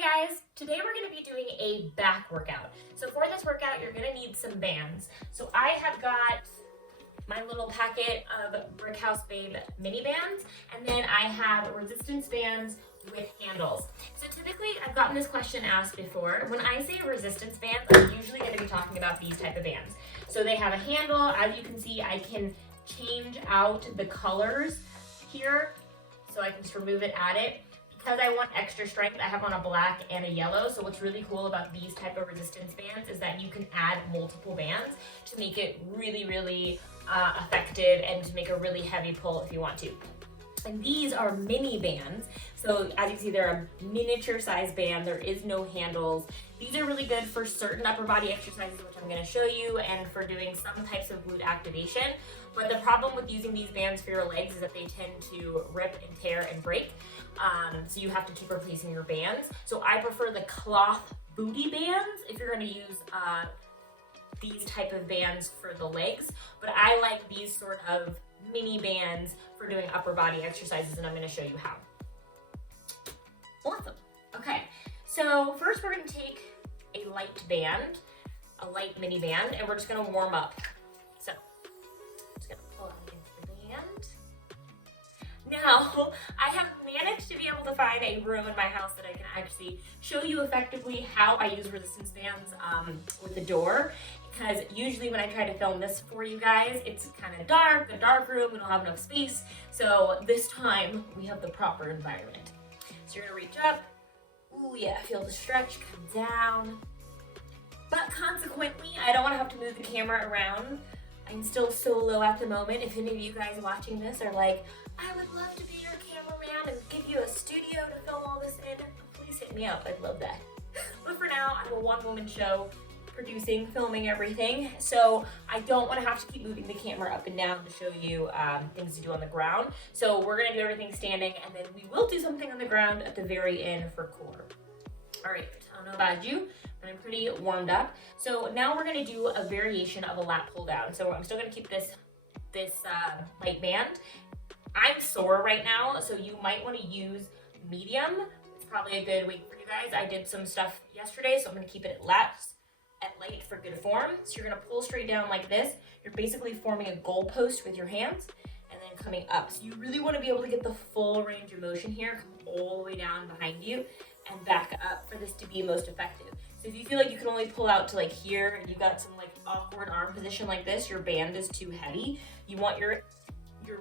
Hey guys, today we're going to be doing a back workout. So for this workout, you're going to need some bands. So I have got my little packet of Brickhouse Babe mini bands, and then I have resistance bands with handles. So typically, I've gotten this question asked before. When I say resistance bands, I'm usually going to be talking about these type of bands. So they have a handle. As you can see, I can change out the colors here, so I can just remove it, add it. Because I want extra strength, I have on a black and a yellow. So what's really cool about these type of resistance bands is that you can add multiple bands to make it really effective and to make a really heavy pull if you want to. And these are mini bands. So as you can see, they're a miniature size band. There is no handles. These are really good for certain upper body exercises, which I'm gonna show you, and for doing some types of glute activation. But the problem with using these bands for your legs is that they tend to rip and tear and break. So you have to keep replacing your bands. So I prefer the cloth booty bands if you're gonna use these type of bands for the legs. But I like these sort of mini bands for doing upper body exercises, and I'm gonna show you how. Awesome. Okay, so first we're gonna take a light band, a light mini band, and we're just gonna warm up. So, just gonna pull out against the band. Now, I have managed to be able to find a room in my house that I can actually show you effectively how I use resistance bands with the door. Because usually when I try to film this for you guys, it's kind of dark, a dark room, we don't have enough space. So this time we have the proper environment. So you're gonna reach up. Ooh yeah, feel the stretch, come down. But consequently, I don't wanna have to move the camera around. I'm still solo at the moment. If any of you guys watching this are like, I would love to be your cameraman and give you a studio to film all this in, please hit me up, I'd love that. But for now, I'm a one-woman show, producing, filming everything. So I don't want to have to keep moving the camera up and down to show you things to do on the ground. So we're gonna do everything standing, and then we will do something on the ground at the very end for core. All right, I don't know about you, but I'm pretty warmed up. So now we're gonna do a variation of a lat pull down. So I'm still gonna keep this light band. I'm sore right now, so you might want to use medium. It's probably a good weight for you guys. I did some stuff yesterday, so I'm gonna keep it at light for good form. So you're gonna pull straight down like this. You're basically forming a goalpost with your hands and then coming up. So you really want to be able to get the full range of motion here, come all the way down behind you and back up for this to be most effective. So if you feel like you can only pull out to like here and you got some like awkward arm position like this, your band is too heavy. You want your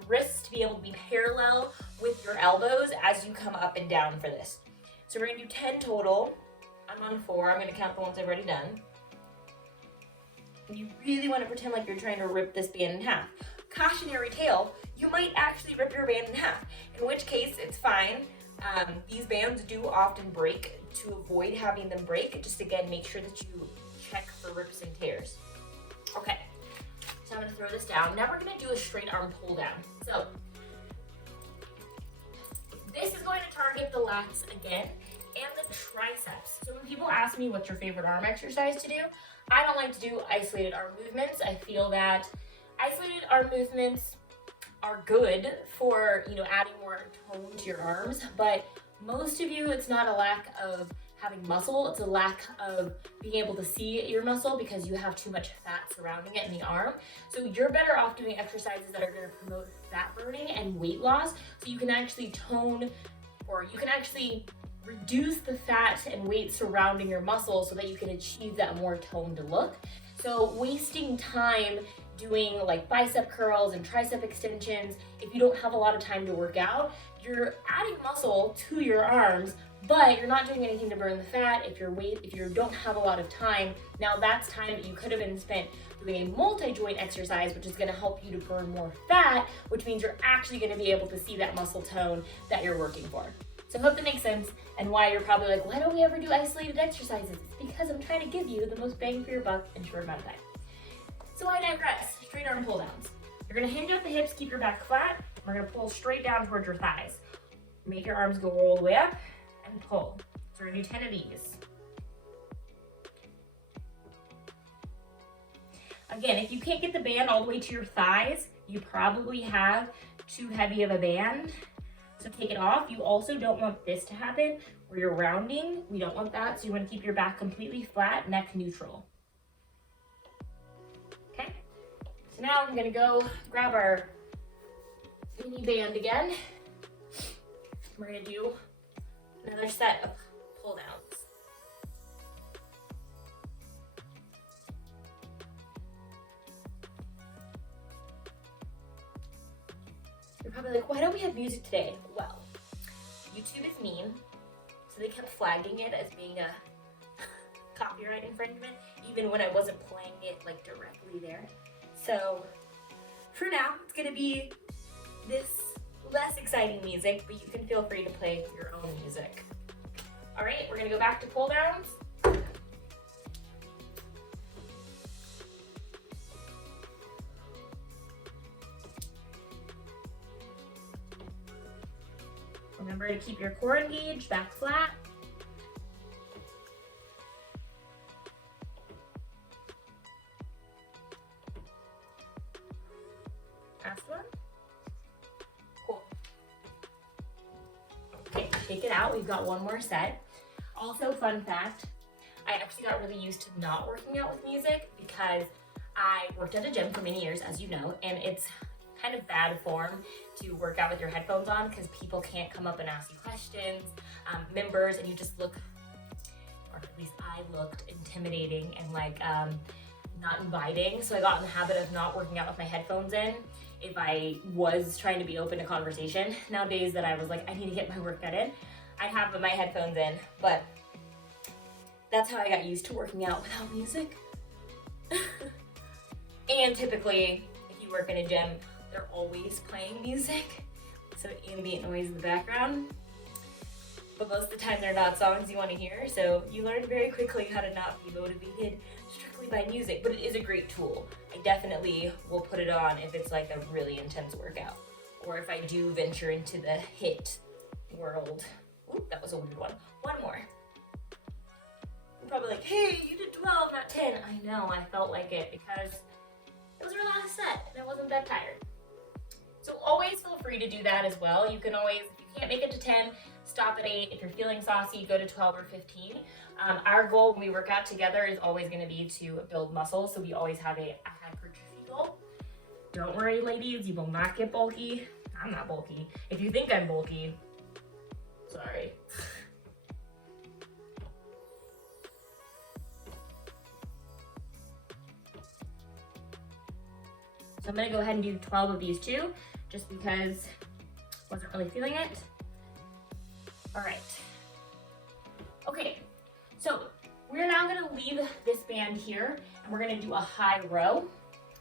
wrists to be able to be parallel with your elbows as you come up and down for this. So we're gonna do 10 total. I'm on 4. I'm gonna count the ones I've already done. And you really want to pretend like you're trying to rip this band in half. Cautionary tale, you might actually rip your band in half, in which case it's fine. These bands do often break. To avoid having them break, just again, make sure that you check for rips and tears. Okay, so I'm gonna throw this down. Now we're gonna do a straight arm pull down. So this is going to target the lats again and the triceps. So when people ask me what's your favorite arm exercise to do, I don't like to do isolated arm movements. I feel that isolated arm movements are good for, adding more tone to your arms, but most of you, it's not a lack of having muscle, it's a lack of being able to see your muscle because you have too much fat surrounding it in the arm. So you're better off doing exercises that are gonna promote fat burning and weight loss, so you can actually tone, or you can actually reduce the fat and weight surrounding your muscle so that you can achieve that more toned look. So wasting time doing like bicep curls and tricep extensions, if you don't have a lot of time to work out, you're adding muscle to your arms, but you're not doing anything to burn the fat. If you don't have a lot of time, now that's time that you could have been spent doing a multi-joint exercise, which is gonna help you to burn more fat, which means you're actually gonna be able to see that muscle tone that you're working for. So I hope that makes sense, and why you're probably like, why don't we ever do isolated exercises? It's because I'm trying to give you the most bang for your buck in a short amount of time. So I digress. Straight arm pull downs. You're gonna hinge at the hips, keep your back flat. We're gonna pull straight down towards your thighs. Make your arms go all the way up and pull. So we're gonna do 10 of these. Again, if you can't get the band all the way to your thighs, you probably have too heavy of a band. So take it off. You also don't want this to happen where you're rounding. We don't want that. So you want to keep your back completely flat, neck neutral. Okay. So now I'm gonna go grab our mini band again. We're gonna do another set of pull downs. You're probably like, why don't we have music today? Well, YouTube is mean, so they kept flagging it as being a copyright infringement, even when I wasn't playing it like directly there. So for now, it's gonna be this less exciting music, but you can feel free to play your own music. All right, we're gonna go back to pull downs. Remember to keep your core engaged, back flat. Last one. Cool. Okay, take it out. We've got one more set. Also, fun fact, I actually got really used to not working out with music because I worked at a gym for many years, as you know, and it's kind of bad form to work out with your headphones on because people can't come up and ask you questions, members, and you just look, or at least I looked intimidating and like not inviting. So I got in the habit of not working out with my headphones in if I was trying to be open to conversation. Nowadays that I was like, I need to get my workout in, I have my headphones in, but that's how I got used to working out without music. And typically, if you work in a gym, they're always playing music, so ambient noise in the background. But most of the time they're not songs you want to hear, so you learn very quickly how to not be motivated strictly by music, but it is a great tool. I definitely will put it on if it's like a really intense workout, or if I do venture into the HIIT world. Ooh, that was a weird one. One more. You're probably like, hey, you did 12, not 10. I know, I felt like it because it was our last set and I wasn't that tired. So always feel free to do that as well. You can always, if you can't make it to 10, stop at 8. If you're feeling saucy, go to 12 or 15. Our goal when we work out together is always going to be to build muscle, so we always have a hypertrophy goal. Don't worry, ladies, you will not get bulky. I'm not bulky. If you think I'm bulky, sorry. So I'm gonna go ahead and do 12 of these too, just because I wasn't really feeling it. All right. Okay, so we're now gonna leave this band here and we're gonna do a high row.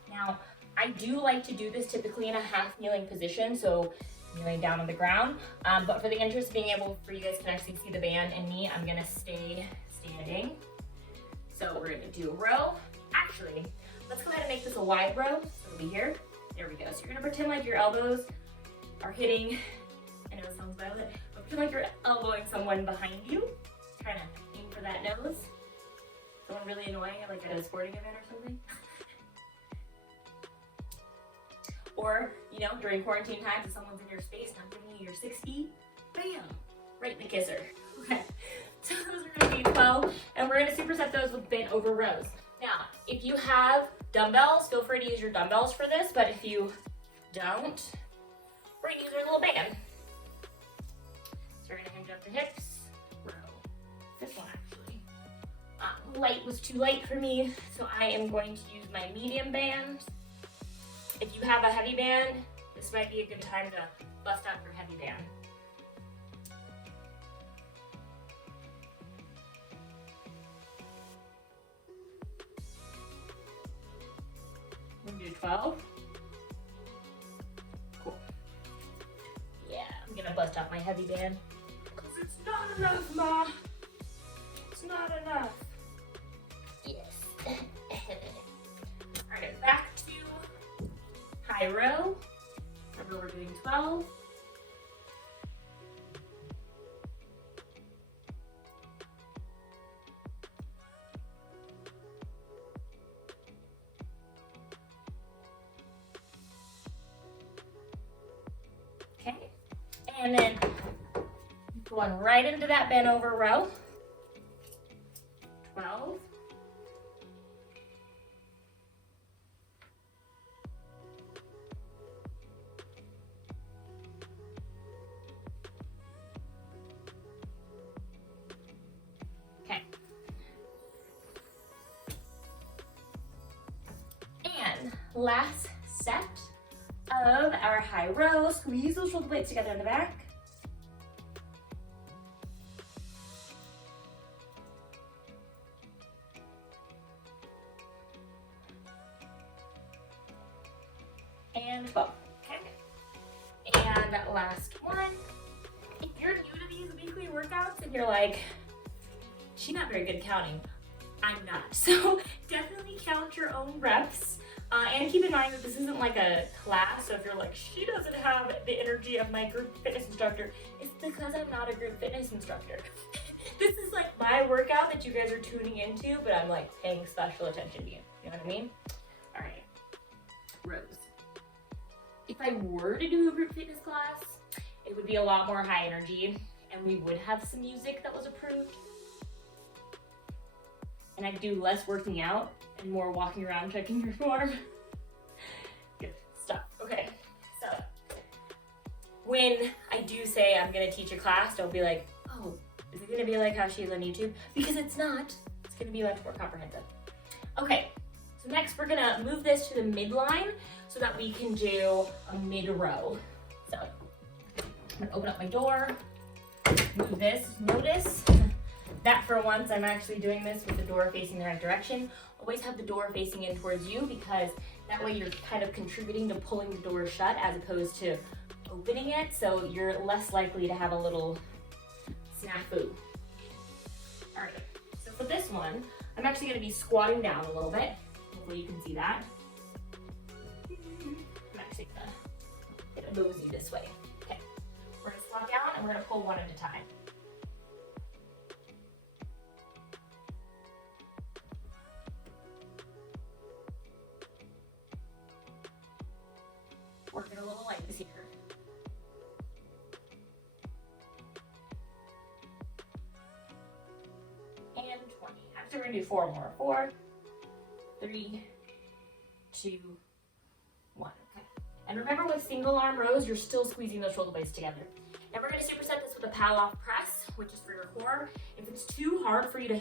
Now, I do like to do this typically in a half kneeling position, so kneeling down on the ground. But for the interest of being able for you guys to actually see the band and me, I'm gonna stay standing. So we're gonna do a row. Actually, let's go ahead and make this a wide row. So it'll be here. There we go. So you're gonna pretend like your elbows are hitting, I know it sounds violent, but pretend like you're elbowing someone behind you. Trying to aim for that nose. Someone really annoying, like at a sporting event or something. Or, you know, during quarantine times, if someone's in your space, not giving you your 6 feet, bam, right in the kisser. Okay, so those are gonna be 12, and we're gonna superset those with bent over rows. Now, if you have dumbbells, feel free to use your dumbbells for this, but if you don't, we're gonna use our little band. So we're gonna hinge up the hips, row. This one actually, light was too light for me, so I am going to use my medium band. If you have a heavy band, this might be a good time to bust out your heavy band. We're gonna do 12. Cool. Yeah, I'm gonna bust out my heavy band. Because it's not enough, Ma. It's not enough. Yes. Alright, back to high row. Remember we're doing 12. Okay, and then Going right into that bent over row. 12. Okay. And last set of our high row. Squeeze those shoulder blades together in the back. And 12. Okay. And last one. If you're new to these weekly workouts and you're like, she's not very good at counting, I'm not. So definitely count your own reps. And keep in mind that this isn't like a class, so if you're like, she doesn't have the energy of my group fitness instructor, it's because I'm not a group fitness instructor. This is like my workout that you guys are tuning into, but I'm like paying special attention to you. You know what I mean? All right, rows. If I were to do a group fitness class, it would be a lot more high energy, and we would have some music that was approved. And I'd do less working out and more walking around checking your form. Good stuff. Okay, so when I do say I'm gonna teach a class, don't be like, oh, is it gonna be like how she's on YouTube? Because it's not. It's gonna be much more comprehensive. Okay, so next we're gonna move this to the midline so that we can do a mid row. So I'm gonna open up my door, move this, notice that for once I'm actually doing this with the door facing the right direction. Always have the door facing in towards you because that way you're kind of contributing to pulling the door shut as opposed to opening it, so you're less likely to have a little snafu. All right, so for this one, I'm actually gonna be squatting down a little bit. Hopefully you can see that. I'm actually gonna get a mosey this way. Okay, we're gonna squat down and we're gonna pull one at a time. Working a little legs here. And 20. Actually, we're gonna do 4 more. 4, 3, 2, 1. Okay. And remember with single arm rows, you're still squeezing those shoulder blades together. And we're gonna superset this with a pal off press, which is for your core. If it's too hard for you to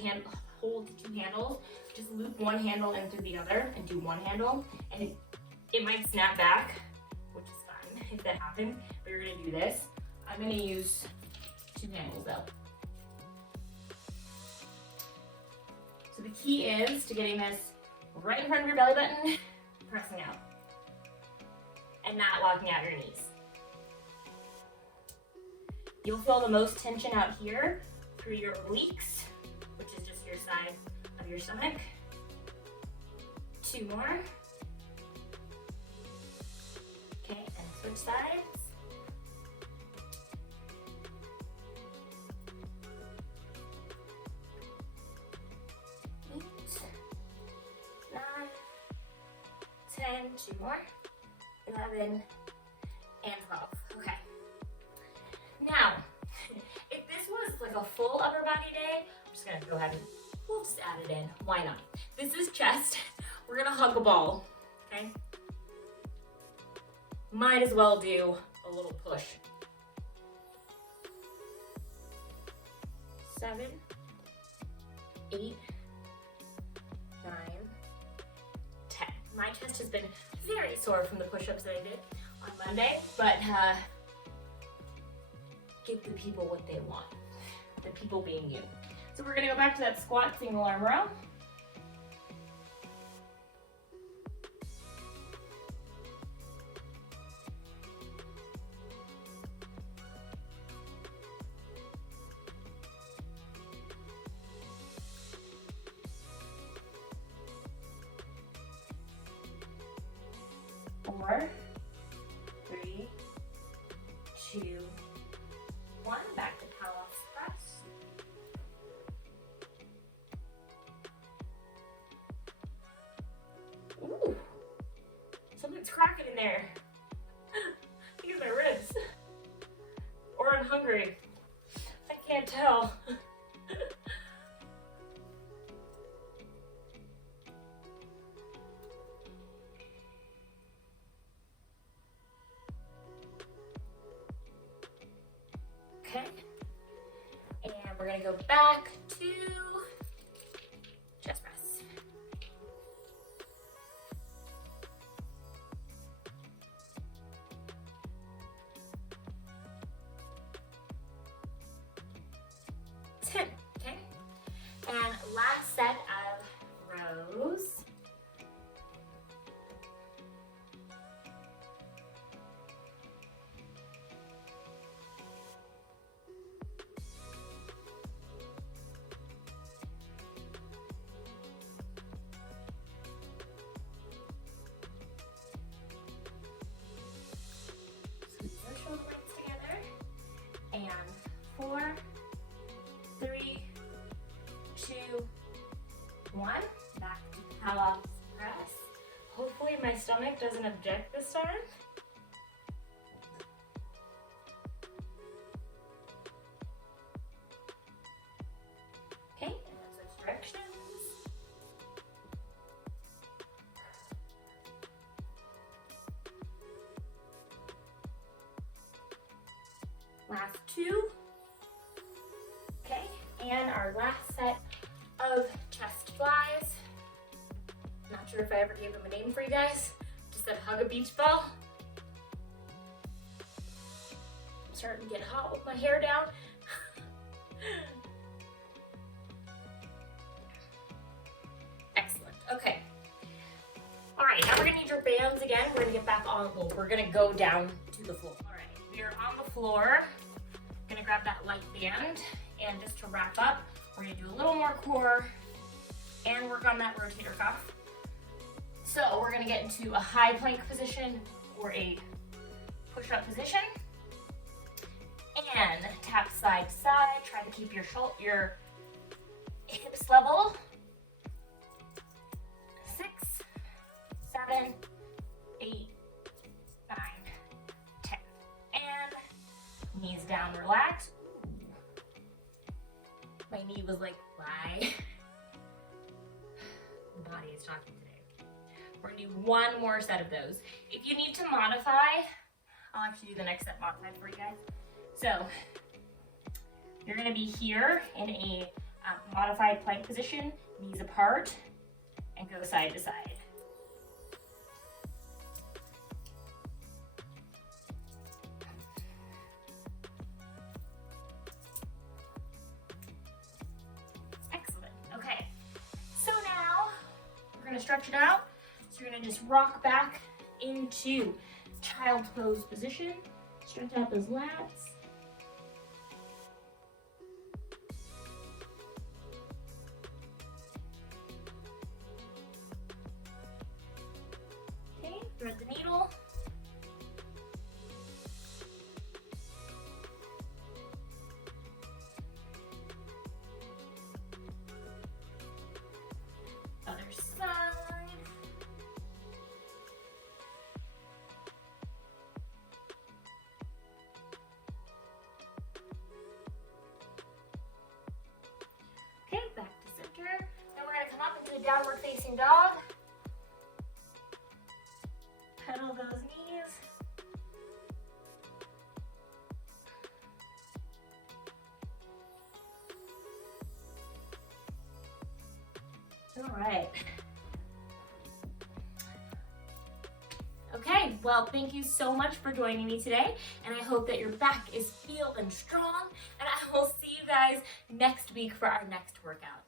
hold 2 handles, just loop one handle into the other and do one handle, and it might snap back, which is fine if that happens, but you're gonna do this. I'm gonna use 2 handles though. So the key is to getting this right in front of your belly button, pressing out, and not locking out your knees. You'll feel the most tension out here through your obliques, which is just your side of your stomach. 2 more. Okay, and switch sides. Eight, 9, 10, 2 more, 11, and 12. Okay. Now, if this was like a full upper body day, I'm just gonna go ahead and we'll just add it in. Why not? This is chest. We're gonna hug a ball, okay? Might as well do a little push. 7, 8, 9, 10. My chest has been very sore from the push-ups that I did on Monday, but give the people what they want, the people being you. So we're gonna go back to that squat single arm row. Four, 3, 2, 1. Back to pal-off press. Ooh, something's cracking in there. I think it's my ribs. Or I'm hungry. I Okay. And we're gonna go back to chest press. Okay. And last set of rows. Squeeze those shoulder blades together. And 4, 3, 2, 1. Back to power press. Hopefully my stomach doesn't object this time. Okay, and then switch directions. Last 2. Okay, and our last set of chest flies. Not sure if I ever gave them a name for you guys. Just said hug a beach ball. I'm starting to get hot with my hair down. Excellent, okay. All right, now we're gonna need your bands again. We're gonna get back on, well, we're gonna go down to the floor. All right, we are on the floor. Gonna grab that light band, and just to wrap up, we're gonna do a little more core and work on that rotator cuff. So we're gonna get into a high plank position or a push-up position. And tap side to side, try to keep your hips level. 6, 7, 8, 9, 10. And knees down, relax. My knee was like, why? The body is talking today. We're gonna do one more set of those. If you need to modify, I'll actually do the next set modified for you guys. So, you're gonna be here in a modified plank position, knees apart, and go side to side. Excellent, okay. So now, we're gonna stretch it out. So you're gonna just rock back into child's pose position. Stretch out those lats. Okay, thread the needle. Other side. Okay, back to center. Then we're gonna come up into a downward facing dog. Pedal those knees. All right. Okay, well, thank you so much for joining me today, and I hope that your back is feeling strong, and I will see you guys next week for our next workout.